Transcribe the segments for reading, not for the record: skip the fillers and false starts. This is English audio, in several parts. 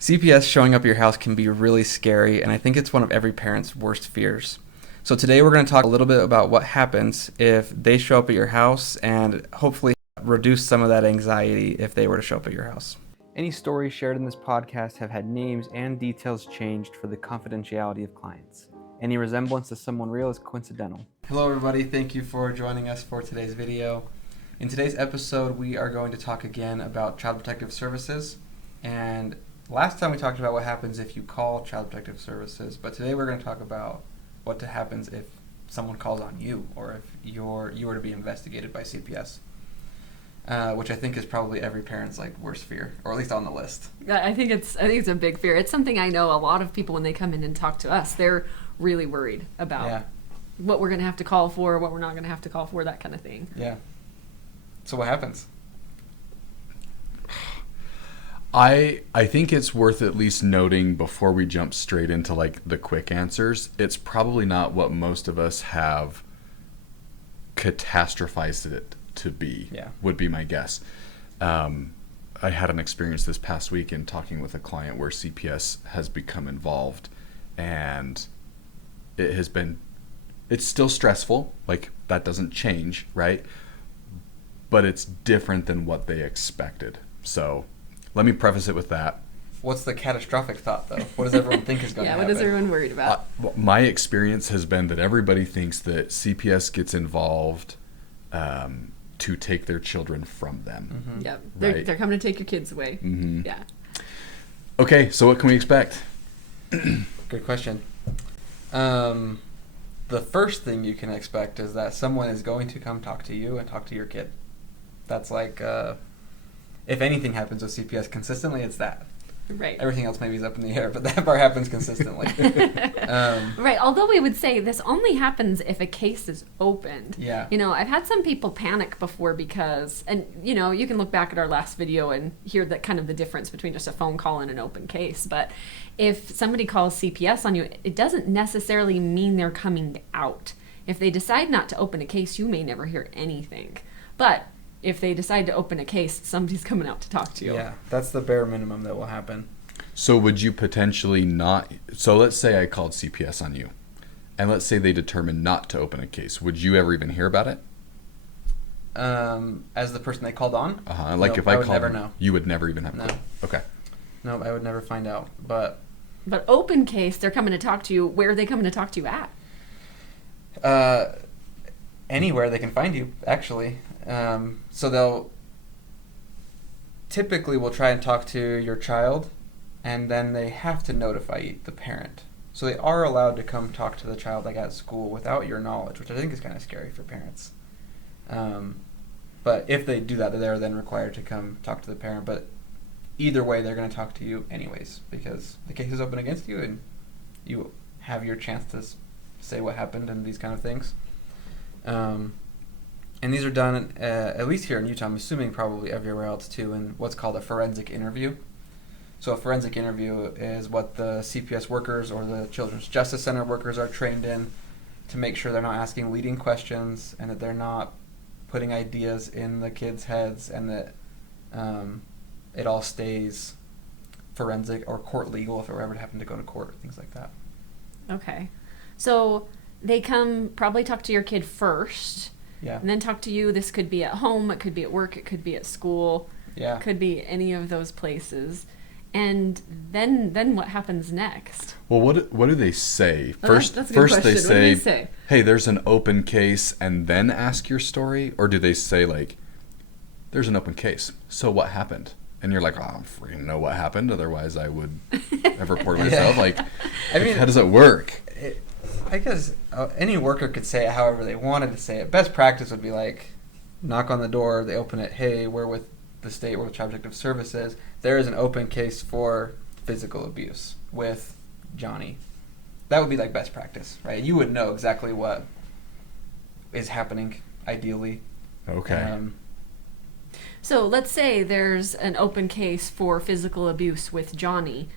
CPS showing up at your house can be really scary, and I think it's one of every parent's worst fears. So today we're going to talk a little bit about what happens if they show up at your house and hopefully reduce some of that anxiety if they were to show up at your house. Any stories shared in this podcast have had names and details changed for the confidentiality of clients. Any resemblance to someone real is coincidental. Hello everybody, thank you for joining us for today's video. In today's episode, we are going to talk again about Child Protective Services. And last time we talked about what happens if you call Child Protective Services, but today we're going to talk about what happens if someone calls on you or if you were to be investigated by CPS, which I think is probably every parent's worst fear, or at least on the list. I think it's a big fear. It's something I know a lot of people when they come in and talk to us, they're really worried about what we're going to have to call for, what we're not going to have to call for, that kind of thing. Yeah. So what happens? I think it's worth at least noting before we jump straight into the quick answers. It's probably not what most of us have catastrophized it to be. Yeah. Would be my guess. I had an experience this past week in talking with a client where CPS has become involved, and it's still stressful. That doesn't change, right? But it's different than what they expected. So let me preface it with that. What's the catastrophic thought, though? What does everyone think is going to happen? Yeah, what is everyone worried about? My experience has been that everybody thinks that CPS gets involved to take their children from them. Mm-hmm. Yep, right? They're coming to take your kids away. Mm-hmm. Yeah. Okay, so what can we expect? Good question. The first thing you can expect is that someone is going to come talk to you and talk to your kid. That's if anything happens with CPS consistently, it's that. Right. Everything else maybe is up in the air, but that part happens consistently. Right. Although we would say this only happens if a case is opened. Yeah. I've had some people panic before because, and you can look back at our last video and hear that kind of the difference between just a phone call and an open case. But if somebody calls CPS on you, it doesn't necessarily mean they're coming out. If they decide not to open a case, you may never hear anything. But if they decide to open a case, somebody's coming out to talk to you. Yeah, that's the bare minimum that will happen. So would you potentially not... So let's say I called CPS on you, and let's say they determined not to open a case. Would you ever even hear about it? As the person they called on? Uh-huh. Nope, If I would called never them, know. You would never even have No. a clue. Okay. No, I would never find out. But open case, they're coming to talk to you. Where are they coming to talk to you at? Anywhere they can find you, actually. So they'll typically will try and talk to your child, and then they have to notify the parent. So they are allowed to come talk to the child at school without your knowledge, which I think is kind of scary for parents. But if they do that, they're then required to come talk to the parent. But either way, they're going to talk to you anyways, because the case is open against you, and you have your chance to say what happened and these kind of things. And these are done, at least here in Utah, I'm assuming probably everywhere else too, in what's called a forensic interview. So a forensic interview is what the CPS workers or the Children's Justice Center workers are trained in to make sure they're not asking leading questions and that they're not putting ideas in the kids' heads, and that it all stays forensic or court legal if it ever happened to go to court, things like that. Okay. So they come probably talk to your kid first. Yeah. And then talk to you. This could be at home, it could be at work, it could be at school. Yeah. It could be any of those places. And then what happens next? Well, what do they say? That's a good question. They What do they say? Hey, there's an open case, and then ask your story? Or do they say, there's an open case, so what happened? And you're like, oh, I don't freaking know what happened, otherwise I would have reported myself. I mean, how does it work? I guess any worker could say it however they wanted to say it. Best practice would be knock on the door, they open it, hey, we're with the state, we're with Child Protective Services. There is an open case for physical abuse with Johnny. That would be best practice, right? You would know exactly what is happening, ideally. Okay. So let's say there's an open case for physical abuse with Johnny.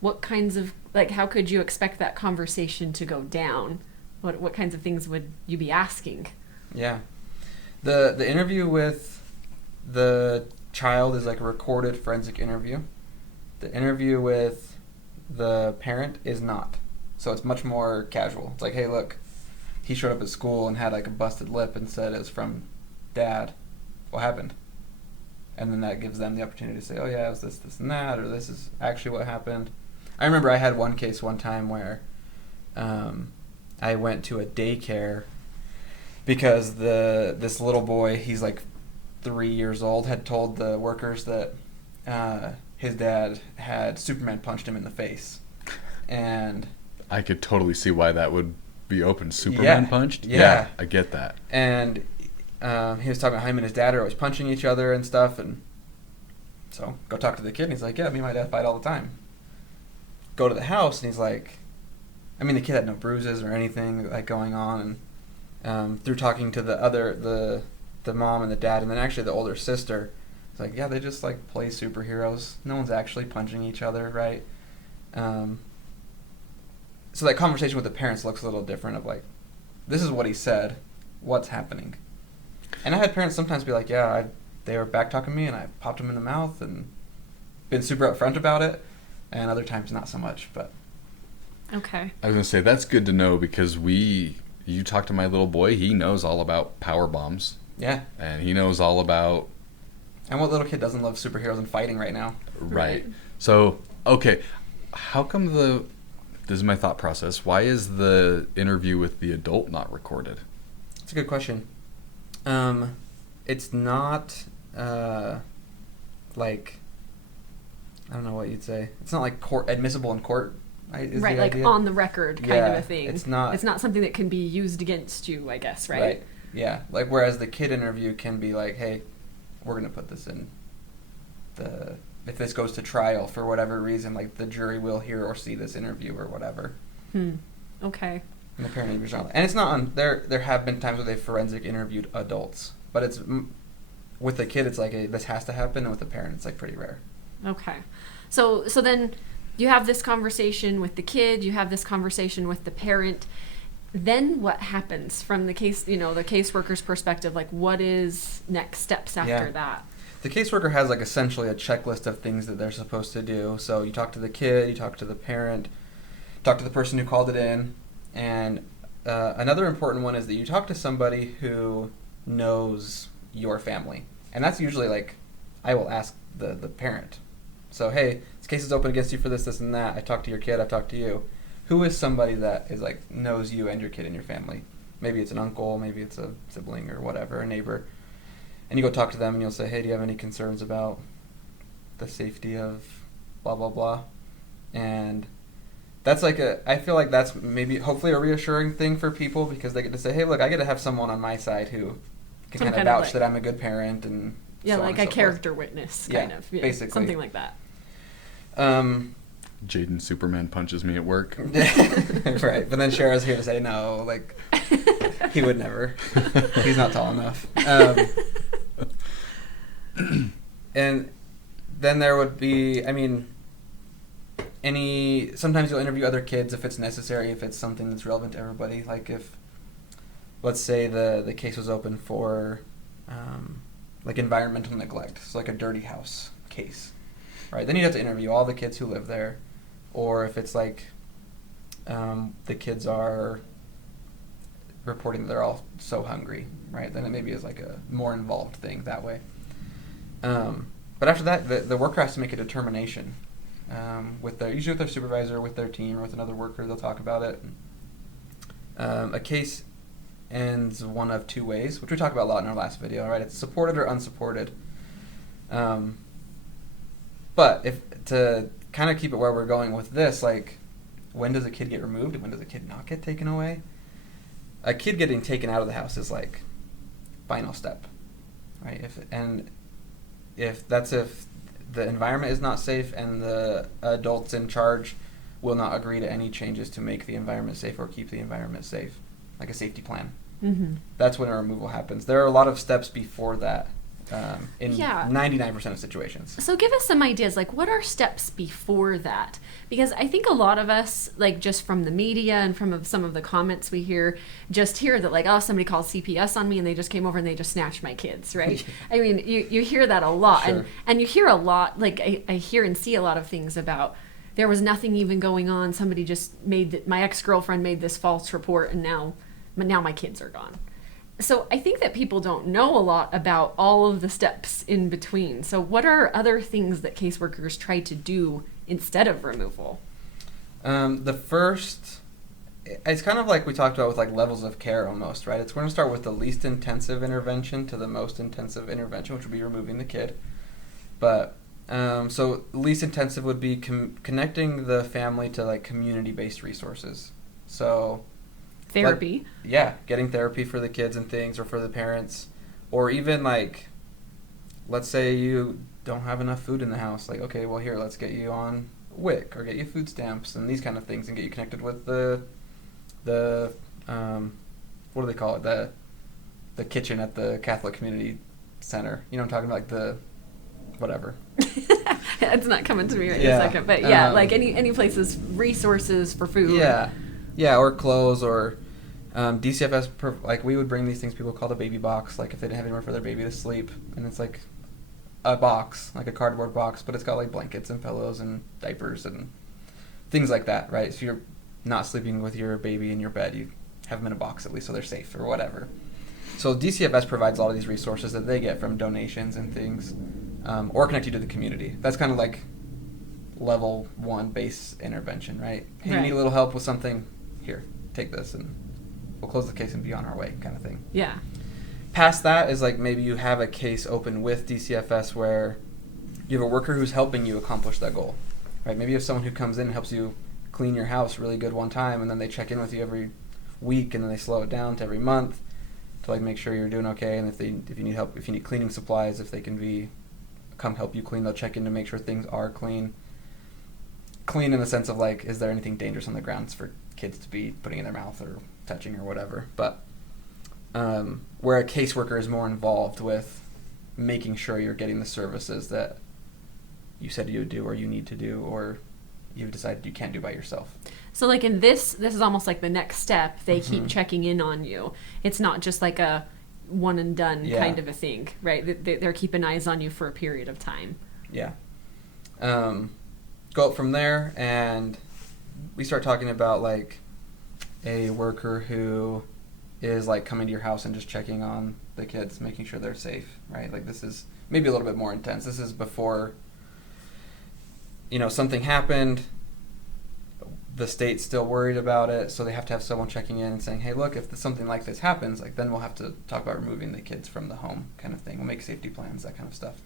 What kinds of, how could you expect that conversation to go down? What kinds of things would you be asking? Yeah. The interview with the child is a recorded forensic interview. The interview with the parent is not. So it's much more casual. It's like, hey, look, he showed up at school and had like a busted lip and said it was from dad. What happened? And then that gives them the opportunity to say, oh yeah, it was this, this, and that, or this is actually what happened. I remember I had one case one time where I went to a daycare because this little boy, he's like 3 years old, had told the workers that his dad had Superman punched him in the face. And I could totally see why that would be open. Superman punched? Yeah. I get that. And he was talking about how him and his dad are always punching each other and stuff. And so go talk to the kid, and he's like, yeah, me and my dad fight all the time. Go to the house, and he's like, I mean, the kid had no bruises or anything like going on. And through talking to the mom and the dad, and then actually the older sister, it's like, yeah, they just like play superheroes. No one's actually punching each other, right? So that conversation with the parents looks a little different of like, this is what he said, what's happening? And I had parents sometimes be like, yeah, they were back-talking me and I popped them in the mouth and been super upfront about it, and other times not so much, but. Okay. I was going to say, that's good to know because you talk to my little boy, he knows all about power bombs. Yeah. And he knows all about... And what little kid doesn't love superheroes and fighting right now? Right. So, okay, how come this is my thought process, why is the interview with the adult not recorded? That's a good question. It's not, like, I don't know what you'd say. It's not like admissible in court, right? Right, like idea? on the record kind of a thing. It's not something that can be used against you, I guess, right? Right. Yeah. Like, whereas the kid interview can be like, hey, we're going to put this in if this goes to trial for whatever reason, like the jury will hear or see this interview or whatever. Okay. And the parent interviews and it's not on, there have been times where they forensic interviewed adults, but it's, with the kid, it's like, this has to happen, and with the parent, it's like pretty rare. Okay. So then you have this conversation with the kid, you have this conversation with the parent. Then what happens from the case, the caseworker's perspective? Like, what is next steps after that? The caseworker has like essentially a checklist of things that they're supposed to do. So you talk to the kid, you talk to the parent, talk to the person who called it in, and another important one is that you talk to somebody who knows your family. And that's usually like, I will ask the parent. So, hey, this case is open against you for this, this, and that. I talked to your kid, I've talked to you. Who is somebody that is like, knows you and your kid and your family? Maybe it's an uncle, maybe it's a sibling or whatever, a neighbor. And you go talk to them and you'll say, hey, do you have any concerns about the safety of blah, blah, blah? And that's like I feel like that's maybe hopefully a reassuring thing for people, because they get to say, hey, look, I get to have someone on my side who can kind of vouch like, that I'm a good parent, and yeah, so like on a so character forth. witness kind of. Yeah, basically. Something like that. Jaden Superman punches me at work. Right, but then Shara's here to say no, like, he would never. He's not tall enough. And then there would be, I mean, sometimes you'll interview other kids if it's necessary, if it's something that's relevant to everybody. Like if, let's say the case was open for, like environmental neglect, so like a dirty house case, right? Then you'd have to interview all the kids who live there. Or if it's like the kids are reporting that they're all so hungry, right? Then it maybe is like a more involved thing that way. But after that, the worker has to make a determination usually with their supervisor, with their team, or with another worker. They'll talk about it. A case ends one of two ways, which we talked about a lot in our last video, right? It's supported or unsupported. But to kind of keep it where we're going with this, like, when does a kid get removed and when does a kid not get taken away? A kid getting taken out of the house is like final step, right? If the environment is not safe and the adults in charge will not agree to any changes to make the environment safe or keep the environment safe, like a safety plan. Mm-hmm. That's when a removal happens. There are a lot of steps before that in Yeah. 99% of situations. So give us some ideas, like what are steps before that? Because I think a lot of us, like just from the media and from some of the comments we hear, just hear that like, oh, somebody called CPS on me and they just came over and they just snatched my kids, right? I mean, you hear that a lot. Sure. And you hear a lot, like I hear and see a lot of things about there was nothing even going on. Somebody just my ex-girlfriend made this false report and now my kids are gone. So I think that people don't know a lot about all of the steps in between. So what are other things that caseworkers try to do instead of removal? The first, it's kind of like we talked about with like levels of care almost, right? It's going to start with the least intensive intervention to the most intensive intervention, which would be removing the kid. But so least intensive would be connecting the family to like community-based resources. So Therapy. Getting therapy for the kids and things, or for the parents, or even like, let's say you don't have enough food in the house. Like, okay, well here, let's get you on WIC or get you food stamps and these kind of things, and get you connected with the what do they call it? The kitchen at the Catholic Community Center. You know what I'm talking about, like the whatever. It's not coming to me right in a second, but like any places, resources for food. Yeah, or clothes, or DCFS, like we would bring these things people call a baby box, like if they didn't have anywhere for their baby to sleep, and it's like a box, like a cardboard box, but it's got like blankets and pillows and diapers and things like that, right? So you're not sleeping with your baby in your bed, you have them in a box at least so they're safe or whatever. So DCFS provides a lot of these resources that they get from donations and things, or connect you to the community. That's kind of like level 1 base intervention, right? Hey, you need a little help with something, here, take this and we'll close the case and be on our way, kind of thing. Yeah. Past that is like maybe you have a case open with DCFS where you have a worker who's helping you accomplish that goal, right? Maybe you have someone who comes in and helps you clean your house really good one time, and then they check in with you every week, and then they slow it down to every month to like make sure you're doing okay. And if you need help, if you need cleaning supplies, if they can come help you clean, they'll check in to make sure things are clean. Clean in the sense of like, is there anything dangerous on the grounds for kids to be putting in their mouth or touching or whatever. But where a caseworker is more involved with making sure you're getting the services that you said you would do, or you need to do, or you've decided you can't do by yourself. So like in this is almost like the next step. They keep checking in on you. It's not just like a one and done kind of a thing, right? They're keeping eyes on you for a period of time. Yeah. Go up from there, and we start talking about like a worker who is like coming to your house and just checking on the kids, making sure they're safe, right? Like this is maybe a little bit more intense. This is before, something happened, the state's still worried about it, so they have to have someone checking in and saying, hey, look, if something like this happens, like then we'll have to talk about removing the kids from the home, kind of thing. We'll make safety plans, that kind of stuff.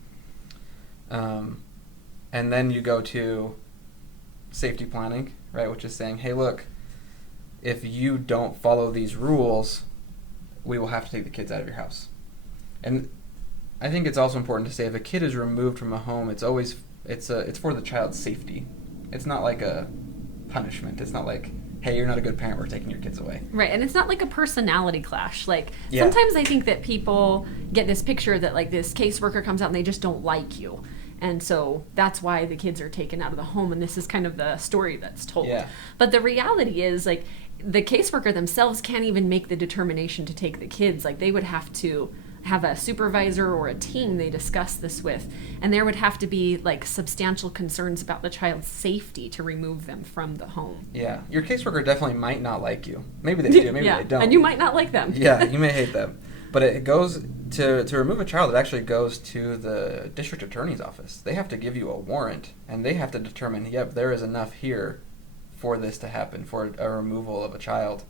And then you go to safety planning, right, which is saying, hey, look, if you don't follow these rules, we will have to take the kids out of your house. And I think it's also important to say if a kid is removed from a home, it's for the child's safety. It's not like a punishment. It's not like, hey, you're not a good parent, we're taking your kids away. Right, and it's not like a personality clash. Like, sometimes I think that people get this picture that, like, this caseworker comes out and they just don't like you. And so that's why the kids are taken out of the home, and this is kind of the story that's told. Yeah. But the reality is, like, the caseworker themselves can't even make the determination to take the kids. Like, they would have to have a supervisor or a team they discuss this with, and there would have to be like substantial concerns about the child's safety to remove them from the home. Yeah, your caseworker definitely might not like you. Maybe they do, maybe they don't. And you might not like them. Yeah, you may hate them. But it goes to remove a child, it actually goes to the district attorney's office. They have to give you a warrant, and they have to determine, yep, there is enough here for this to happen, for a removal of a child.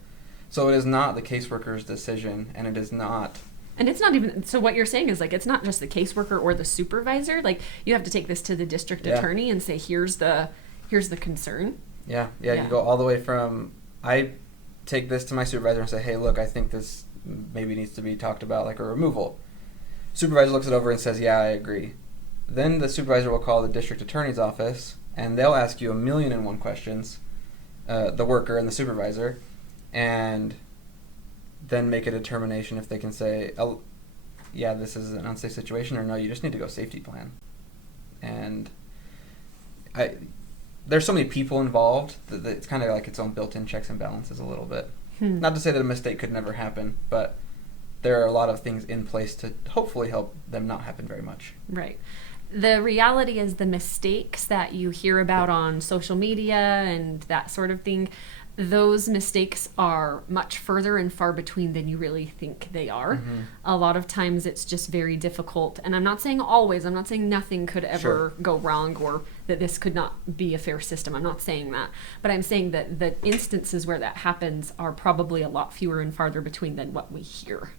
So it is not the caseworker's decision, and it is not... And it's not even, so what you're saying is, like, it's not just the caseworker or the supervisor. Like, you have to take this to the district attorney and say, here's the concern. Yeah, you go all the way from, I take this to my supervisor and say, hey, look, I think this maybe needs to be talked about, like a removal. Supervisor looks it over and says, yeah, I agree. Then the supervisor will call the district attorney's office, and they'll ask you 1,000,001 questions, the worker and the supervisor, and then make a determination if they can say, yeah, this is an unsafe situation, or no, you just need to go safety plan. And there's so many people involved that it's kind of like its own built-in checks and balances a little bit. Not to say that a mistake could never happen, but there are a lot of things in place to hopefully help them not happen very much. Right. The reality is the mistakes that you hear about on social media and that sort of thing, those mistakes are much further and far between than you really think they are. A lot of times it's just very difficult. And I'm not saying always, I'm not saying nothing could ever go wrong or that this could not be a fair system. I'm not saying that. But I'm saying that the instances where that happens are probably a lot fewer and farther between than what we hear.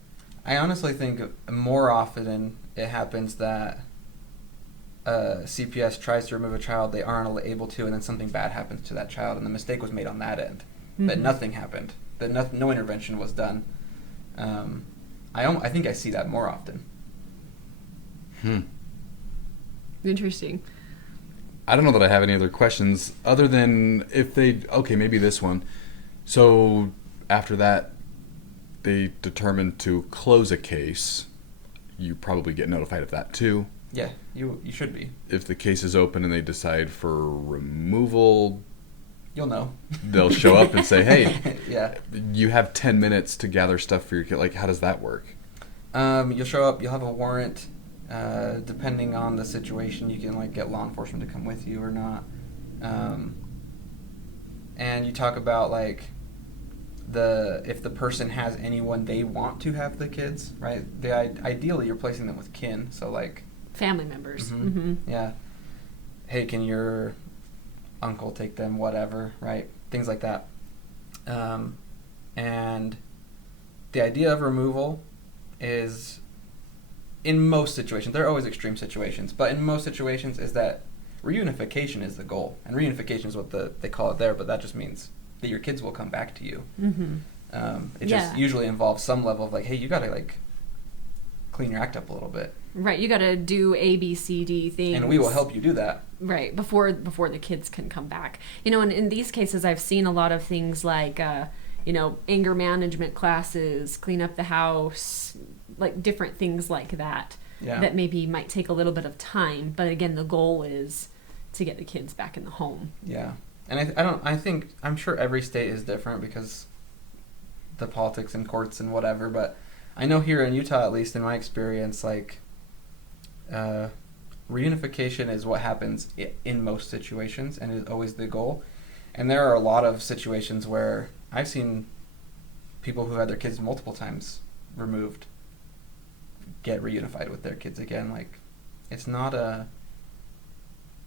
I honestly think more often it happens that CPS tries to remove a child, they aren't able to, and then something bad happens to that child, and the mistake was made on that end. That nothing happened, that no intervention was done. I think I see that more often. Interesting. I don't know that I have any other questions other than maybe this one. So after that, they determined to close a case. You probably get notified of that too. Yeah, you should be. If the case is open and they decide for removal, you'll know. They'll show up and say, hey, yeah, you have 10 minutes to gather stuff for your kid. Like, how does that work? You'll show up, you'll have a warrant. Depending on the situation, you can get law enforcement to come with you or not. And you talk about if the person has anyone they want to have the kids, right? Ideally you're placing them with kin, so family members. Yeah. Hey, can your uncle take them? Whatever, right? Things like that. And the idea of removal is, in most situations, there are always extreme situations, but in most situations is that reunification is the goal. And reunification is what they call it there, but that just means that your kids will come back to you. It just usually involves some level of hey, you gotta clean your act up a little bit. Right, you gotta do A, B, C, D things. And we will help you do that. Right, before the kids can come back. And in these cases I've seen a lot of things anger management classes, clean up the house, different things like that. Yeah. That maybe might take a little bit of time, but again, the goal is to get the kids back in the home. Yeah. And I'm sure every state is different because the politics and courts and whatever, but I know here in Utah, at least in my experience, reunification is what happens in most situations and is always the goal. And there are a lot of situations where I've seen people who had their kids multiple times removed get reunified with their kids again. It's not a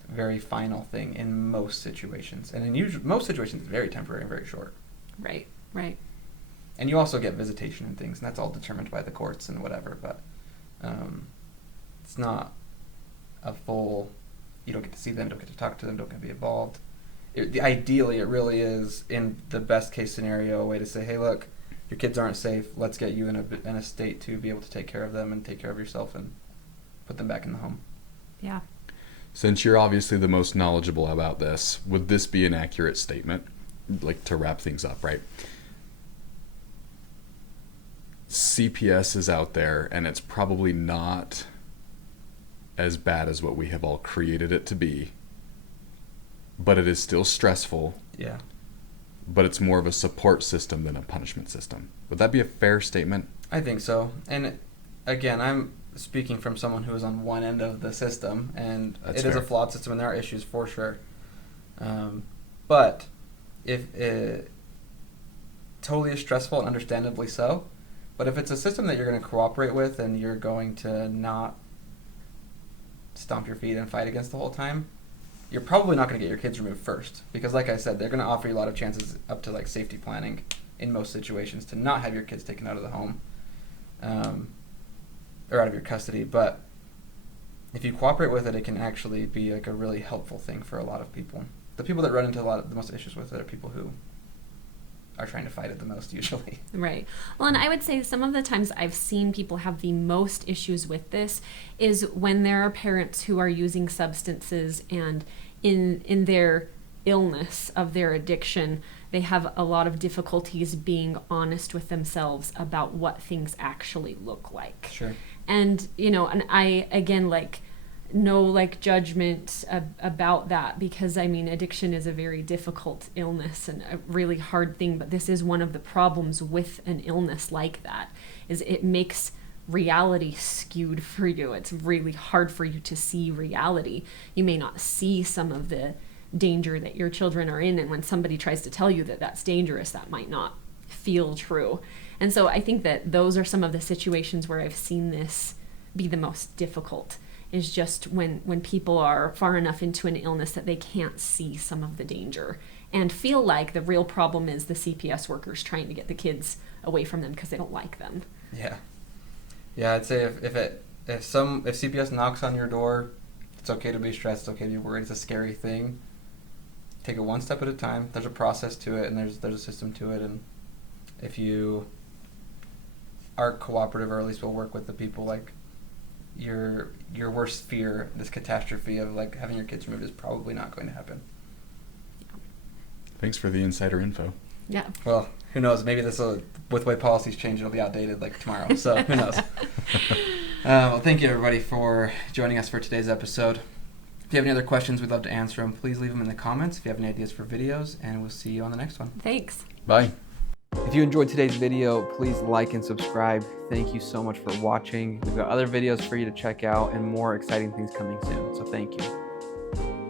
very final thing in most situations. And in most situations, it's very temporary and very short. Right. And you also get visitation and things, and that's all determined by the courts and whatever, but it's not a full, you don't get to see them, don't get to talk to them, don't get to be involved. Ideally, it really is, in the best case scenario, a way to say, hey, look, your kids aren't safe, let's get you in a state to be able to take care of them and take care of yourself and put them back in the home. Yeah. Since you're obviously the most knowledgeable about this, would this be an accurate statement? To wrap things up, right? CPS is out there, and it's probably not as bad as what we have all created it to be, but it is still stressful. Yeah. But it's more of a support system than a punishment system. Would that be a fair statement? I think so. And again, I'm speaking from someone who is on one end of the system, and That's it fair. is a flawed system, and there are issues for sure. But if it totally is stressful, and understandably so, but if it's a system that you're going to cooperate with and you're going to not stomp your feet and fight against the whole time, you're probably not going to get your kids removed first. Because like I said, they're going to offer you a lot of chances up to safety planning in most situations to not have your kids taken out of the home or out of your custody. But if you cooperate with it, it can actually be a really helpful thing for a lot of people. The people that run into a lot of the most issues with it are people who are trying to fight it the most usually. Right. Well, and I would say some of the times I've seen people have the most issues with this is when there are parents who are using substances, and in their illness of their addiction, they have a lot of difficulties being honest with themselves about what things actually look like. Sure. And, you know, and I, again, like, no like judgment about that, because I mean, addiction is a very difficult illness and a really hard thing, but this is one of the problems with an illness like that, is it makes reality skewed for you. It's really hard for you to see reality. You may not see some of the danger that your children are in, and when somebody tries to tell you that that's dangerous, that might not feel true. And so I think that those are some of the situations where I've seen this be the most difficult, is just when people are far enough into an illness that they can't see some of the danger and feel like the real problem is the CPS workers trying to get the kids away from them because they don't like them. Yeah, I'd say if CPS knocks on your door, it's okay to be stressed, it's okay to be worried, it's a scary thing. Take it one step at a time. There's a process to it, and there's a system to it, and if you are cooperative, or at least will work with the people, like, your worst fear, this catastrophe of like having your kids removed, is probably not going to happen. Thanks for the insider info. Yeah. Well, who knows? Maybe this will, with the way policies change, it'll be outdated like tomorrow. So who knows? Well, thank you everybody for joining us for today's episode. If you have any other questions, we'd love to answer them. Please leave them in the comments if you have any ideas for videos, and we'll see you on the next one. Thanks. Bye. If you enjoyed today's video, please like and subscribe. Thank you so much for watching. We've got other videos for you to check out and more exciting things coming soon. So thank you.